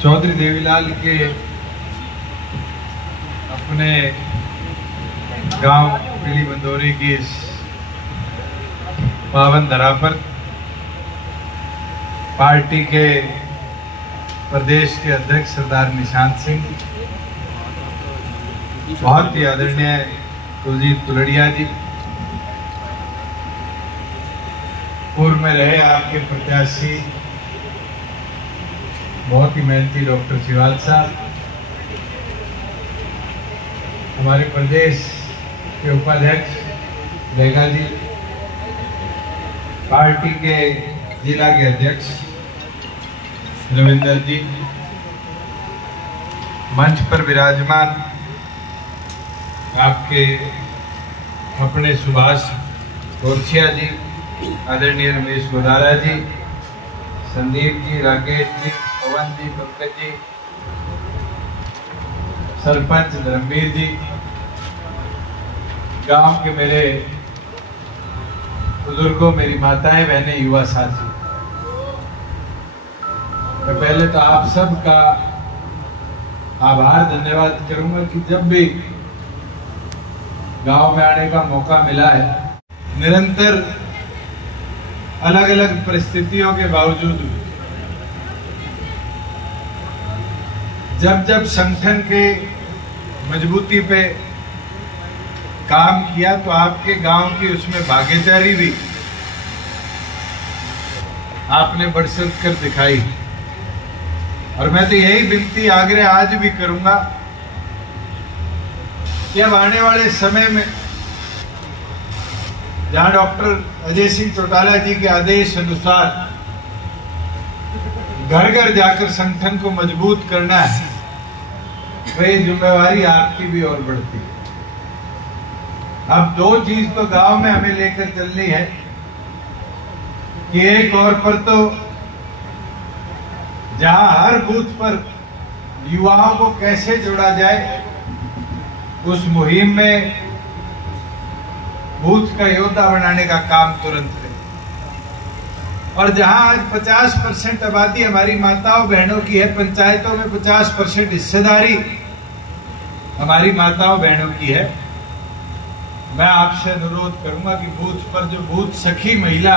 चौधरी देवीलाल के अपने गांव पीली बंदोरी की इस पावन धरा पर पार्टी के प्रदेश के अध्यक्ष सरदार निशांत सिंह, बहुत ही आदरणीय कुलजीत तुलड़िया जी, पूर्व में रहे आपके प्रत्याशी बहुत ही मेहनती डॉक्टर शिवाल साहब, हमारे प्रदेश के उपाध्यक्ष लेगा जी, पार्टी के जिला के अध्यक्ष रविंदर जी, मंच पर विराजमान आपके अपने सुभाष गोरछिया जी, आदरणीय रमेश गोदारा जी, संदीप जी, राकेश जी, पवन जी, पंकज जी, सरपंच धर्मवीर जी, गांव के मेरे बुजुर्गों, मेरी माताएं, बहनें, युवा साथी, मैं पहले तो आप सबका आभार धन्यवाद करूंगा कि जब भी गांव में आने का मौका मिला है, निरंतर अलग अलग परिस्थितियों के बावजूद जब जब संगठन के मजबूती पे काम किया तो आपके गांव की उसमें भागीदारी भी आपने बढ़-चढ़ कर दिखाई। और मैं तो यही विनती आग्रह आज भी करूंगा कि अब आने वाले समय में जहां डॉक्टर अजय सिंह चौटाला जी के आदेश अनुसार घर घर जाकर संगठन को मजबूत करना है, वही जिम्मेवारी आपकी भी और बढ़ती है। अब दो चीज तो गांव में हमें लेकर चलनी है कि एक और पर तो जहां हर बूथ पर युवाओं को कैसे जोड़ा जाए, उस मुहिम में बूथ का योद्धा बनाने का काम तुरंत करें। और जहां आज 50% आबादी हमारी माताओं बहनों की है, पंचायतों में 50% हिस्सेदारी हमारी माताओं बहनों की है, मैं आपसे अनुरोध करूंगा कि बूथ पर जो बूथ सखी महिला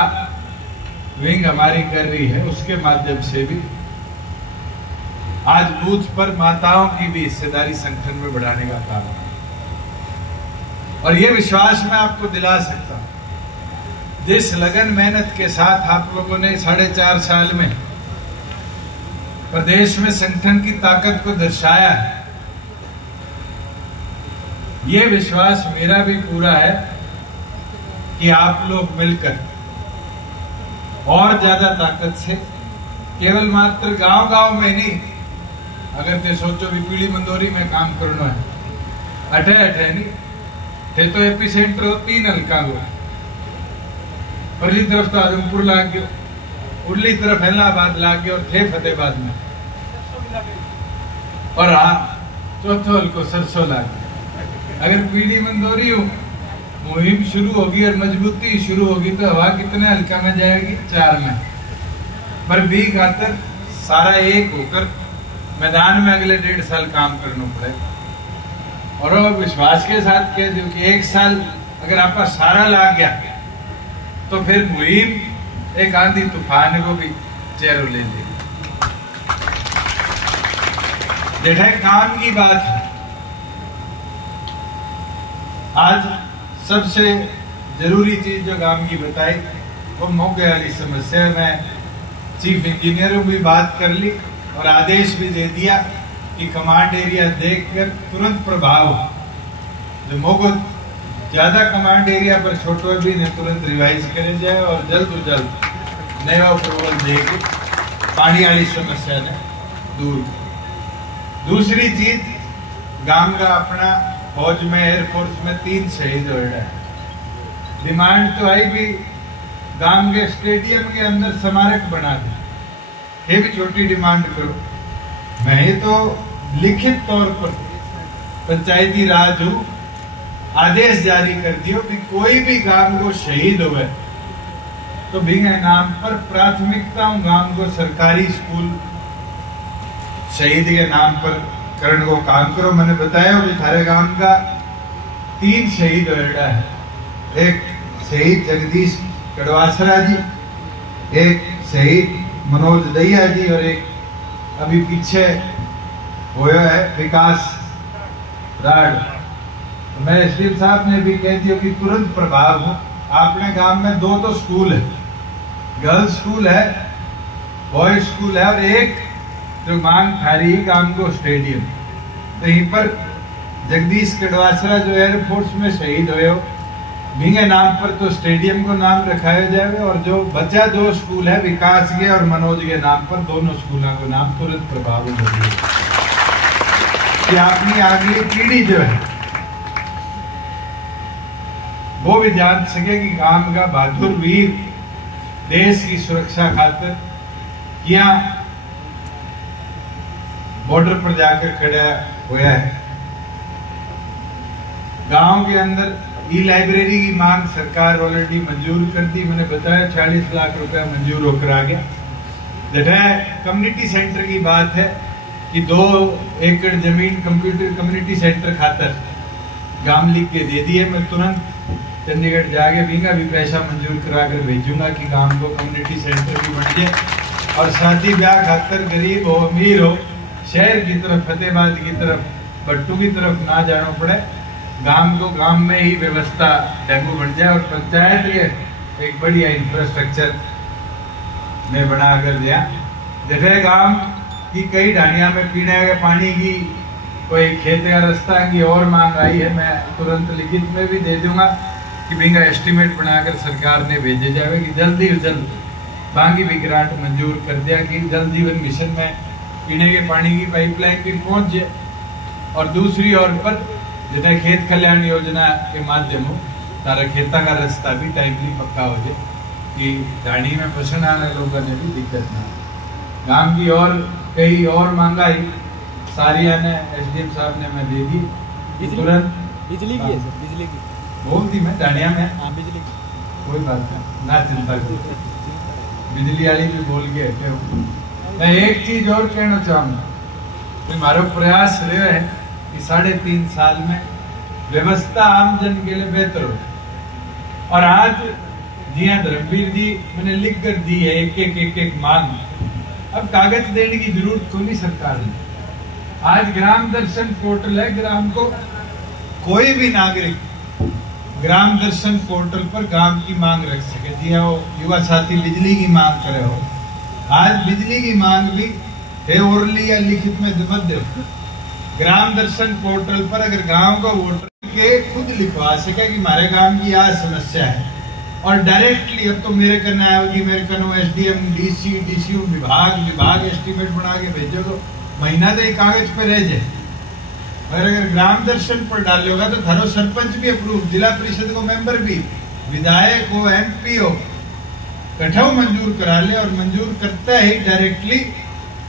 विंग हमारी कर रही है, उसके माध्यम से भी आज बूथ पर माताओं की भी हिस्सेदारी संगठन में बढ़ाने का काम है। और ये विश्वास मैं आपको दिला सकता हूं, जिस लगन मेहनत के साथ आप लोगों ने 4.5 साल में प्रदेश में संगठन की ताकत को दर्शाया है, ये विश्वास मेरा भी पूरा है कि आप लोग मिलकर और ज्यादा ताकत से केवल मात्र गांव गांव में नहीं, अगर ते सोचो भी पीली बंदोरी में काम करना है, अठे अठे नहीं थे तो एपीसेंटर 3 हल्का हुआ, पहली तरफ तो आजमपुर लाग गयो, उर्ली तरफ इलाहाबाद लाग गयो और थे फतेहाबाद में, और हाँ चौथो हल्को सरसों लाग गया। अगर पीली बंदोरी मुहिम शुरू होगी और मजबूती शुरू होगी तो हवा कितने हल्का में जाएगी? 4 में। पर भी खातर सारा एक होकर मैदान में अगले 1.5 साल काम करना पड़ेगा। और वो विश्वास के साथ कह दो कि 1 साल अगर आपका सारा लाग गया तो फिर मुहिम एक आंधी तूफान को भी चेहरों ले लेगी। देखा काम की बात है, आज सबसे जरूरी चीज जो काम की बताई वो मौके वाली समस्या है। मैं चीफ इंजीनियर भी बात कर ली और आदेश भी दे दिया कि कमांड एरिया देखकर तुरंत प्रभाव जो मौके ज्यादा कमांड एरिया पर छोटो भी ने तुरंत रिवाइज करे जाए और जल्द से जल्द नया अप्रूवल देके पानी वाली समस्या ने दूर। दूसरी चीज, गांव का अपना फौज में एयरफोर्स में 3 शहीद हो रहा है। डिमांड तो आई भी गांव के स्टेडियम के अंदर स्मारक बना दे, ये भी छोटी डिमांड करो। मैं ये तो लिखित तौर पर पंचायती राज हूं, आदेश जारी कर दियो कि कोई भी गांव को शहीद हुए तो भी नाम पर प्राथमिकता गांव को सरकारी स्कूल शहीद के नाम पर करण को काम करो। मैंने बताया कि थारे गांव का 3 शहीद होएड़ा है। एक शहीद जगदीश कड़वासरा जी, एक शहीद मनोज दहिया जी और एक अभी पीछे होया है विकास राड। मैं एसडीएम साहब ने भी कह दिया कि तुरंत प्रभाव हो। अपने गांव में 2 तो स्कूल है, गर्ल्स स्कूल है, बॉयज स्कूल है, और एक जो मांग थारी गांव को स्टेडियम। तो यहीं पर जगदीश कड़वासरा जो एयरफोर्स में शहीद हुए हो, बिंगे नाम पर तो स्टेडियम को नाम रखाया जाए, और जो बचा 2 स्कूल है विकास के और मनोज के नाम पर, दोनों स्कूलों को नाम तुरंत प्रभावी हो कि अपनी अगली पीढ़ी जो है वो भी जान सके कि गांव का बहादुर वीर देश की सुरक्षा खातिर किया बॉर्डर पर जाकर खड़ा हुआ है। गांव के अंदर ई लाइब्रेरी की मांग सरकार ऑलरेडी मंजूर कर दी। मैंने बताया 40 लाख रुपया मंजूर होकर आ गया। जगह कम्युनिटी सेंटर की बात है कि 2 एकड़ जमीन कंप्यूटर कम्युनिटी सेंटर खातर गांव लिख के दे दिए। मैं तुरंत चंडीगढ़ जाके बींगा भी पैसा मंजूर करा कर भेजूंगा कि गांव को कम्युनिटी सेंटर भी बन जाए और शादी ब्याह खातर गरीब हो अमीर हो शहर की तरफ फतेहाबाद की तरफ भट्टू की तरफ ना जाना पड़े। गांव को गांव में ही व्यवस्था डेंगू बन जाए और पंचायत के एक बढ़िया इंफ्रास्ट्रक्चर में बना कर दिया। जैसे गांव की कई ढानिया में पीने के पानी की कोई खेत का रास्ता की और मांग आई है, मैं तुरंत लिखित में भी दे दूंगा कि बिंगा एस्टिमेट बनाकर सरकार ने भेजे जाए कि जल्दी से जल्द बाकी भी ग्रांट मंजूर कर दिया कि जल जीवन मिशन में पीने के पानी की पाइपलाइन भी पहुंच जाए। और दूसरी ओर पर जैसे खेत कल्याण योजना के माध्यम हो तारा खेता का रास्ता भी टाइमली पक्का हो जाए कि ढाणी में पसंद आने लोगों ने भी दिक्कत ना। गांव की और कई और मांगाई सारिया ने एसडीएम साहब ने मैं दे दी तुरंत। बिजली की है सर, बिजली की बोल दी मैं ढाणिया में। हाँ बिजली की कोई बात नहीं, ना चिंता करो, बिजली वाली भी बोल के हटे हो। मैं एक चीज और कहना चाहूंगा, हमारा प्रयास रहा है कि 3.5 साल में व्यवस्था आम जन के लिए बेहतर हो। और आज जी हाँ धर्मवीर जी मैंने लिख कर दी है एक मांग। अब कागज देने की जरूरत को नहीं सरकार ने। आज ग्राम दर्शन पोर्टल है, ग्राम को कोई भी नागरिक ग्राम दर्शन पोर्टल पर गांव की मांग रख सके। जी हाँ, वो युवा साथी बिजली की मांग करे हो, आज बिजली की मांग भी है ओरली या लिखित में मध्य ग्राम दर्शन पोर्टल पर अगर गांव का वोटर के खुद लिखवा सके कि हमारे गांव की यह समस्या है और डायरेक्टली अब तो मेरे करना आएगी, मेरे कनो एसडीएम डीसी डीसीयू विभाग एस्टीमेट बना के भेजो तो महीना तो एक कागज पे रह जाए। और अगर ग्राम दर्शन पर डालेगा तो थारो सरपंच भी अप्रूव, जिला परिषद को मेंबर भी, विधायक हो, एमपी हो, कठौ मंजूर करा ले और मंजूर करता ही डायरेक्टली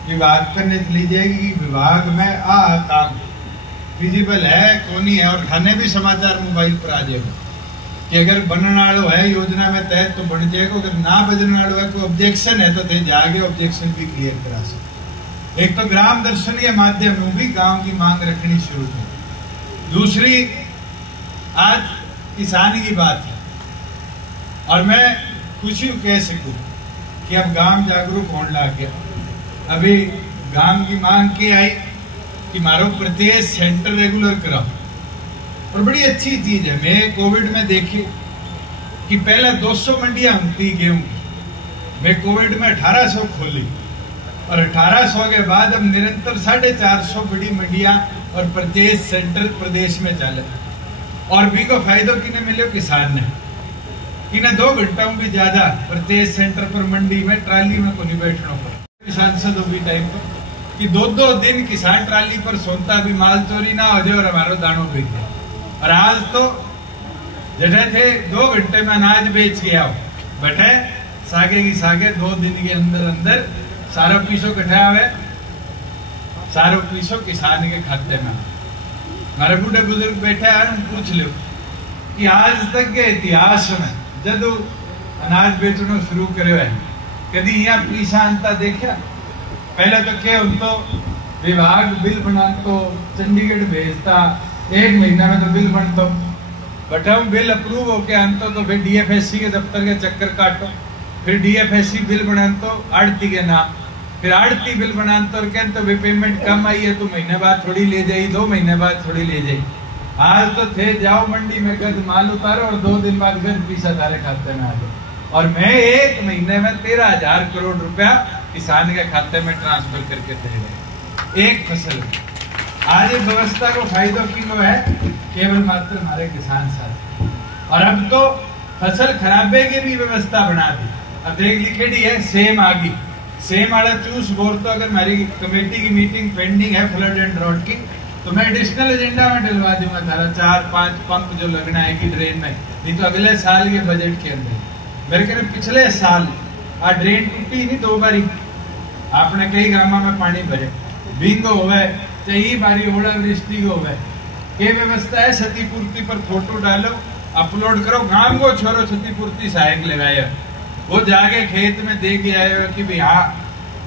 विभाग करने चली जाएगी। विभाग में काम फिजिबल है कोनी है और थाने भी समाचार मोबाइल पर आ जाएगा कि अगर बनने वालों है योजना में तहत तो बन जाएगा, अगर ना बनने वालों है कोई ऑब्जेक्शन है तो थे जाके ऑब्जेक्शन भी क्लियर करा सकते। एक तो ग्राम दर्शन के माध्यम में भी गांव की मांग रखनी शुरू हो। दूसरी आज किसान की बात है और मैं खुशी कह सकूं कि अब गांव जागरूक होने लग गया। अभी गांव की मांग के आई कि मारो प्रत्येक सेंटर रेगुलर कराओ और बड़ी अच्छी चीज है। मैं कोविड में देखी कि पहले 200 मंडियां होती गेहूं की, मैं कोविड में 1800 खोली और 1800 के बाद अब निरंतर 450 बड़ी मंडियां और प्रत्येक सेंटर प्रदेश में चले और भी को फायदो किने मिले किसान ने। इन्हें 2 घंटा भी ज्यादा प्रत्येक सेंटर पर मंडी में ट्राली में को नहीं बैठना पड़ा। किसान से भी टाइम पर कि 2-2 दिन किसान ट्राली पर सोता भी माल चोरी ना हो जाए और हमारा दानों बेच जाए। और आज तो जैसे थे 2 घंटे में अनाज बेच के आओ बैठे सागे की सागे 2 दिन के अंदर अंदर सारो पीसो कटा हुए, सारो पीसो किसान के खाते में। हमारे बूढ़े बुजुर्ग बैठे हैं, पूछ लो कि आज तक के इतिहास में जब अनाज बेचना शुरू करे कभी यहाँ पीसा अंता देखा। पहले तो क्या हम तो विभाग बिल बना तो चंडीगढ़ भेजता, 1 महीना में तो बिल बन तो बटाऊ बिल अप्रूव होके आनतो तो फिर डीएफएससी के दफ्तर के चक्कर काटो, फिर डीएफएससी बिल बनान तो आड़ती के नाम, फिर आड़ती बिल बनान तो कहते तो भी पेमेंट कम आई है तो महीने बाद थोड़ी ले जाई, 2 महीने बाद थोड़ी ले जाई। आज तो थे जाओ मंडी में गद माल उतारो और 2 दिन बाद गद पैसा तारे खाते में आ गए। और मैं 1 महीने में 13,000 करोड़ रुपया किसान के खाते में ट्रांसफर करके दे रहे एक फसल। आज इस व्यवस्था को फायदा किनको है? केवल मात्र हमारे किसान साथी। और अब तो फसल खराबे की भी व्यवस्था बना दी। अब देख लिखेडी है सेम आ गई, सेम आड़ा चूस बोर तो अगर हमारी कमेटी की मीटिंग पेंडिंग है फ्लड एंड ड्रॉट की तो मैं एडिशनल एजेंडा में डलवा दूंगा तारा 4-5 पंप जो लगना है कि ड्रेन में, नहीं तो अगले साल के बजट के अंदर। मेरे कहने पिछले साल आ ड्रेन टूटी नहीं 2 बारी, आपने कई गांव में पानी भरे बिंगो हुए चाहिए बारी ओड़ा वृष्टि हो गए। ये व्यवस्था है क्षतिपूर्ति पर फोटो डालो अपलोड करो, गांव को छोड़ो क्षतिपूर्ति सहायक लगाया, वो जाके खेत में दे के आए कि भाई हाँ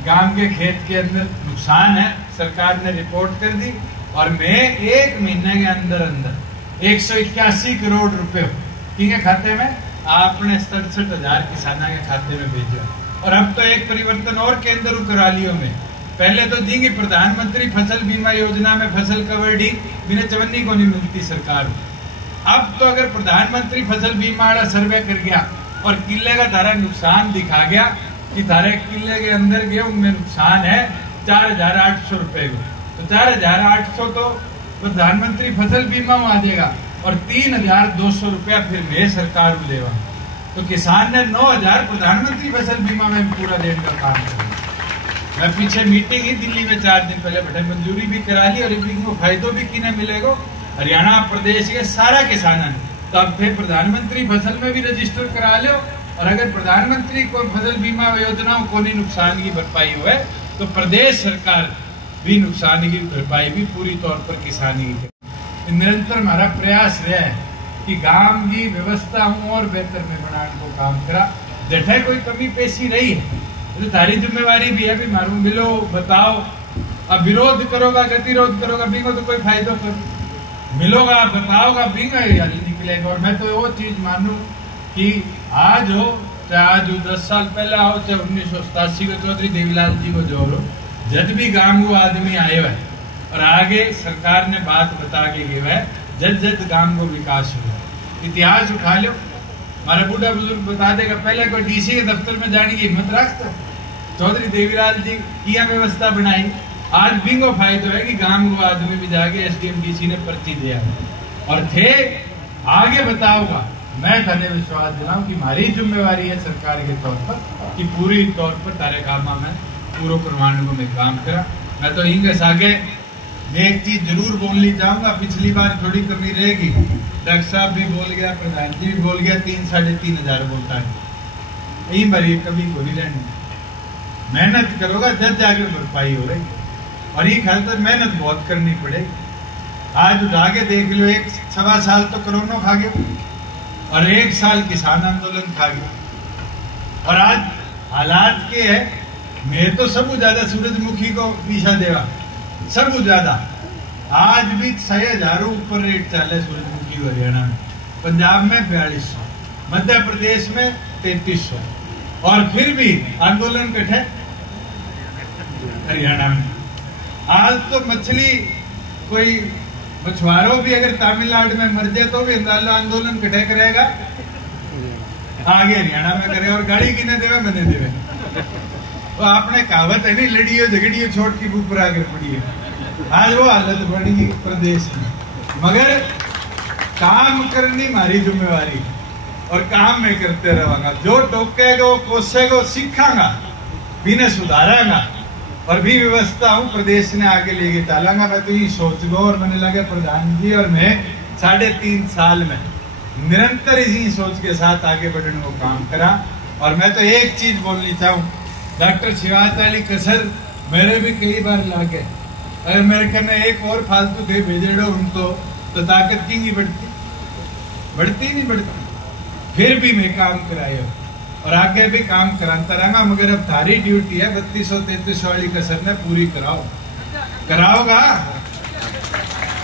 गांव के खेत के अंदर नुकसान है, सरकार ने रिपोर्ट कर दी। और मैं 1 महीने के अंदर अंदर 181 करोड़ रुपए किसके खाते में? आपने 67,000 किसानों के खाते में भेजा। और अब तो एक परिवर्तन और केंद्र करा लियो में, पहले तो दी प्रधानमंत्री फसल बीमा योजना में फसल कवर डी बिना चवन्नी को नहीं मिलती सरकार। अब तो अगर प्रधानमंत्री फसल बीमा वाला सर्वे कर गया और किले का धारा नुकसान दिखा गया कि धारे किले के अंदर गेहूं में नुकसान है 4,800 रुपए को, तो 4,800 तो प्रधानमंत्री फसल बीमा में आ जाएगा और 3,200 रुपया फिर मैं सरकार को देगा। तो किसान ने 9,000 प्रधानमंत्री फसल बीमा में पूरा देने का काम किया। मैं पीछे मीटिंग ही दिल्ली में 4 दिन पहले बैठे मंजूरी भी करा ली और इनको फायदो भी किने मिलेगा हरियाणा प्रदेश के सारा किसान। तो अब फिर प्रधानमंत्री फसल में भी रजिस्टर करा लो और अगर प्रधानमंत्री को फसल बीमा योजना को नहीं नुकसान की भरपाई हुए तो प्रदेश सरकार भी नुकसान की भरपाई भी पूरी तौर पर किसान की करे। निरंतर हमारा प्रयास रहा है कि गांव की व्यवस्था और बेहतर में बनाने को काम करा। जठे कोई कमी पेशी रही है तो तारी जिम्मेवारी भी है भी मारू मिलो बताओ। अब विरोध करोगा गतिरोध करोगा बिंगो तो कोई फायदा करो, मिलोगा बताओगा बिंगो निकलेगा। और मैं तो वो चीज मानू कि आज हो चाहे आज 10 साल पहले आओ चाहे 1987 को चौधरी देवीलाल जी को जोड़ो, जब भी गांव को आदमी आए हुए और आगे सरकार ने बात बता के गए है जब जब गांव को विकास हुआ। इतिहास उठा लो, हमारा बूढ़ा बुजुर्ग बता देगा पहले कोई डीसी के दफ्तर में जाने की हिम्मत रखता, चौधरी देवीलाल जी यह व्यवस्था बनाई। आज बिंगो फायदा है कि गांव को आदमी भी जाके एसडीएम डीसी ने पर्ची दिया और थे आगे बताऊंगा। मैं थाने विश्वास दिलाऊं कि हमारी जिम्मेवारी है सरकार के तौर पर कि पूरी तौर पर तारे कामा में पूरा करवाने को मैं काम करा। मैं तो इंग्लिश आगे एक चीज जरूर बोलनी चाहूंगा, पिछली बार थोड़ी कमी रहेगी, डॉक्टर साहब भी बोल गया, प्रधान जी भी बोल गया, 3-3.5 हजार बोलता है, यही बारी कभी को नहीं लेनी। मेहनत करोगा जब जाके भरपाई हो रही और ये ख्याल तक मेहनत बहुत करनी पड़ेगी। आज उठा के देख लो 1-1.25 साल तो कोरोना खा गया और 1 साल किसान आंदोलन खा गया और आज हालात के है मैं तो सब ज्यादा सूरजमुखी को पीछा देगा, सब ज्यादा आज भी 6,000 ऊपर रेट चले सूरजमुखी हरियाणा में, पंजाब में 4200, मध्य प्रदेश में 3300 और फिर भी आंदोलन कटे हरियाणा में। आज तो मछली कोई मछुआरों भी अगर तमिलनाडु में मर जाए तो भी आंदोलन कटे करेगा, आगे हरियाणा में करे और गाड़ी किने देवे बने देवे। तो आपने कहावत है नहीं लड़ियो झगड़ियो छोड़ की ऊपर आगे पड़ी है। आज वो हालत बनी प्रदेश में, मगर काम करनी हमारी जिम्मेवारी और काम में करते रहेगा। जो टोकेगा कोसेगा सीखागा भी ने सुधारागा और भी व्यवस्था हूँ प्रदेश ने आगे लेके चलांगा। मैं तो ये सोच लो और मैंने लगा प्रधान जी और मैं 3.5 साल में निरंतर इसी सोच के साथ आगे बढ़ने को काम करा। और मैं तो एक चीज बोलनी चाहूँ, डॉक्टर शिवाज अली कसर मेरे भी कई बार लागे, अगर मेरे कहने एक और फालतू थे भेजेड़ो उनको तो ताकत की नहीं बढ़ती नहीं बढ़ती, फिर भी मैं काम कराया और आगे भी काम कराता रहूंगा। मगर अब थारी ड्यूटी है 3200-3300 वाली कसर ने पूरी कराओ। कराओगा,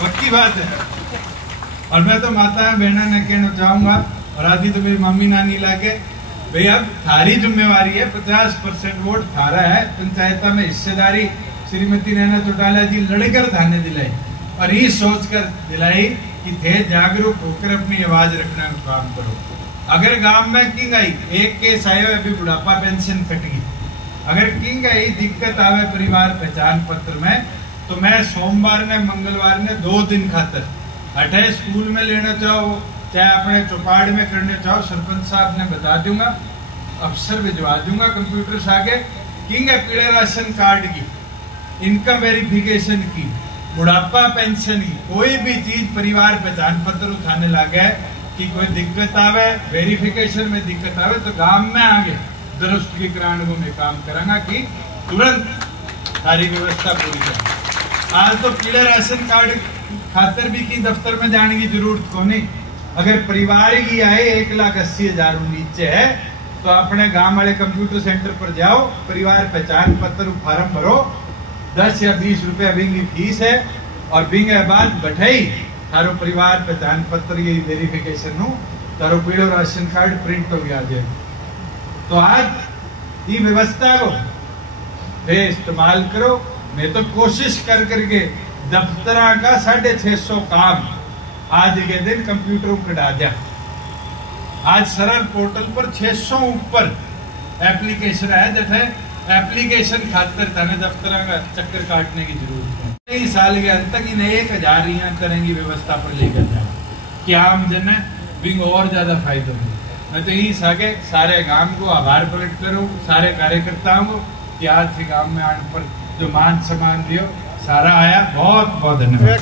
पक्की बात है। और मैं तो माता बहना ने कहना चाहूंगा, और आदि तो मेरी मम्मी नानी लाके, भाई अब थारी जिम्मेवारी है, 50% वोट थारा है, पंचायत में हिस्सेदारी श्रीमती नैना चौटाला जी लड़कर थाने दिलाई, और ये सोचकर दिलाई कि थे जागरूक होकर अपनी आवाज रखने का काम करो। अगर गांव में किंग आई, एक केस आयो अभी बुढ़ापा पेंशन कट गई, अगर किंग आई दिक्कत आवे परिवार पहचान पत्र में, तो मैं सोमवार ने मंगलवार ने 2 दिन खातर अठे स्कूल में लेना चाहो, चाहे अपने चौपाड़ में करने चाहो, सरपंच साहब ने बता दूंगा, अफसर भिजवा दूंगा कंप्यूटर से आगे, किंग है पीले राशन कार्ड की, इनकम वेरिफिकेशन की, बुढ़ापा पेंशन की, कोई भी चीज परिवार पहचान पत्र उठाने लगे कि कोई दिक्कत आवे, वेरिफिकेशन में दिक्कत आवे, तो गांव में आगे दुरुस्त की कराने को मैं काम करांगा कि तुरंत सारी व्यवस्था पूरी करें। आज तो पीले राशन कार्ड खातर भी की दफ्तर में जाने की जरूरत को नहीं। अगर परिवार की आए 1,80,000 नीचे है, तो अपने गांव वाले कंप्यूटर सेंटर पर जाओ, परिवार पहचान पत्र फार्म भरो, 10 या 20 रुपया बिंग फीस है, और बिंग के बाद बैठाई थारो परिवार पहचान पत्र ये वेरिफिकेशन हो, तारो पीलो राशन कार्ड प्रिंट हो गया जाए। तो आज ये व्यवस्था को वे इस्तेमाल करो। मैं तो कोशिश कर करके दफ्तर का 650 काम आज के दिन कंप्यूटर कटा दिया। आज सरल पोर्टल पर 600 ऊपर एप्लीकेशन है, जैसे एप्लीकेशन खातर थाने दफ्तर का चक्कर काटने की जरूरत है। कई साल के अंत तक इन्हें 1000 यहाँ करेंगी व्यवस्था पर लेकर जाए कि आम जन विंग और ज्यादा फायदा हो। मैं तो यही साके सारे गांव को आभार प्रकट करूं, सारे कार्यकर्ताओं को कि आज के गांव में आने पर जो मान सम्मान दियो सारा आया। बहुत बहुत धन्यवाद।